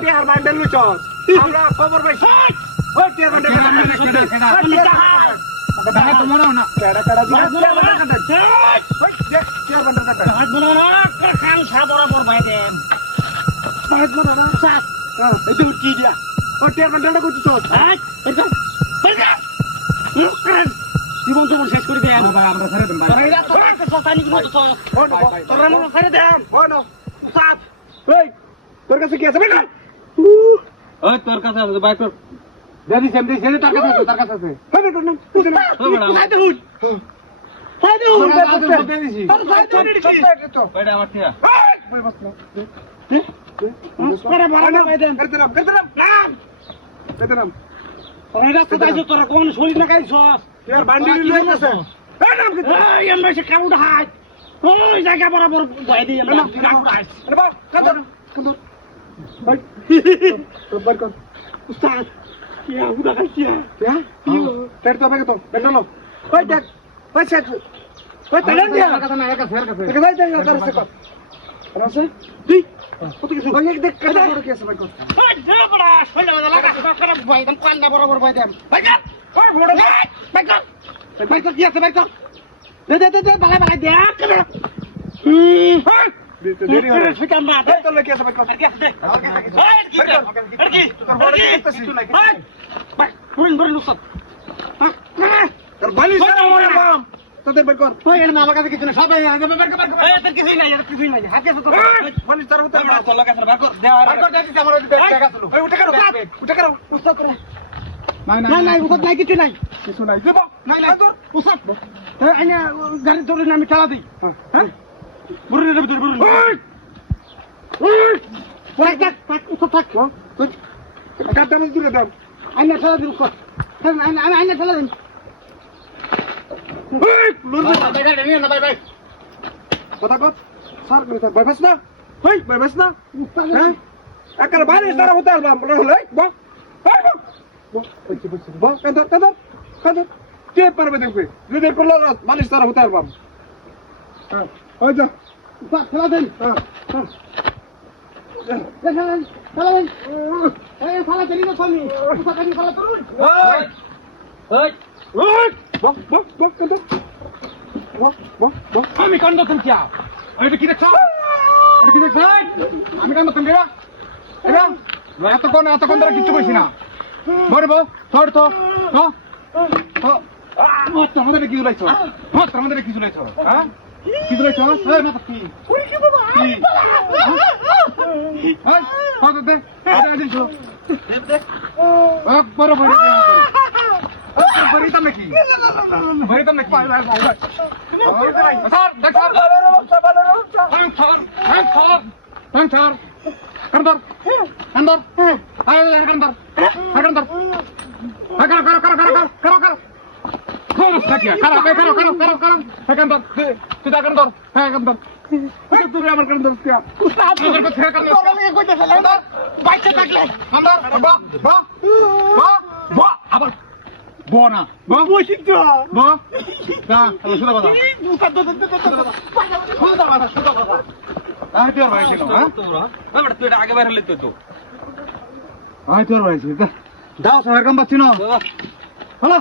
টিয়ার bundle লুচস আমরা খবর পাইছি ওই টিয়ার বান্ডেল দাঁড়া তো মনে না কেডা কেডা দিনা টিয়ার বান্ডেল কাটে ওই টিয়ার বান্ডেল কাটে হাত মনে না খান সা বরাবর ভাই দেন হাত মনে না সাত এই তো কি দিয়া ওই টিয়ার বান্ডেলটা কইছস হ্যাঁ এটা জীবন তো শেষ করে দেন ভাই আমরা ছেড়ে দেন ভাই তোরা তো একটা সস্তানি গুলো তো তোরা মনে ছেড়ে দেন ওই না সাত ওই তোর কাছে কি আছে ভাই ওই তোর কাছে আছে ভাই তোর দেদি সেমদি সেদি তার কাছে আছে ভাই তোর নাম তুই না সাইতে হুট সাইতে হুট দেদিছি তোর সাইতে দিছি ভাইটা আমার টিয়া ভাই বস না করে বাড়ানো ভাই দেন করতে নাম তোরা রাস্তা যাইছো তোরা কোন শরীর লাগাইছস তোর বান্ডি লই আছে এই নাম কি এই আমরা সে কাউডা হাত ওই জায়গা বরাবর ভয় দিই আমরা কাউডা হাত আরে বাপ কাঁদো ভাই তোর বার কর উস্তাদ কি আউডা খাইছি क्या तेरे तो बैठ तो बैठो लो ओए देख ओए सेट ओए तेरे दिया কথা না একা ফের কাছে দেখে যাই দেখ তোর সে কর রাসে তুই কত কিছু ভাই দেখ কাটা বড় কি আছে ভাই কর ওই জেলা বড় শৈলা লাগা করে ভাই দম কান্না বরাবর ভাই দেন ভাই কর ওই বড় ভাই কর কি আছে ভাই কর দে বালা দেখ করে দেরি হবে শিকাম না দে তো কি আছে ভাই কর কি আছে ওই কি তোর বড় কিছু নাই ভাই পুরিন উস্তাদ তোর বালি সারা ওই বাম তোদের বের কর ওই এর মামা কাছে কিছু না সবাই বের কর এই তোর কিছুই নাই হাতে তো বালি সারা উত্তর বড় তোর কাছে বের কর বের কর দেখি আমার ব্যাগ আছে ওই উঠে করো উস্তাদ করে নাই উস্তাদ নাই কিছু নাই দেব নাই উস্তাদ এই আইনা গাড়ি ধরে আমি চালা দেই হ্যাঁ বুড়ি রে বুড়ি ওই দেখ উস্তাদ থাক তুই কাটা না দূরে দাও আইনা চালা দিন কর আইনা চালা দিন ভাই কথা কত সার করে ভাই বাস না হই ভাই বাস না হ্যাঁ একার বাইরে সারা হতে আলবাম বড় হলো বাহ বাহ কাঁদর কে পারবে দেখবে যদি করলো মালিশ সারা হতে আলবাম হ্যাঁ ওই যা খেলা দেন হ্যাঁ খেলা দেন এই খেলা দেন না তুমি উসাকানি খেলা করুন ওই আমি কান্দ তুমি কি আমি কি দেখছ আমি কান্দ তুমি এত কোন ধরে কিচ্ছু কইছি না বলবো তোর তো আমাদের কি জুলাইছ আমাদের কি জুলাইছ হ্যাঁ কি জুলাইছ এই মাথা কি কত দে বড় বড় ভরিতাম নাকি স্যার দেখ স্যার কান্দর আবার Bona, ba? Boşikti ha. Ba? Da, şurada bak. Şurada bak. Ay diyor ভাই কেন হ্যাঁ? এবার তুই আগে বাইরে হলে তো। আই তোর ভাই দাও সরকার কাম পাচ্ছি না। হ্যালো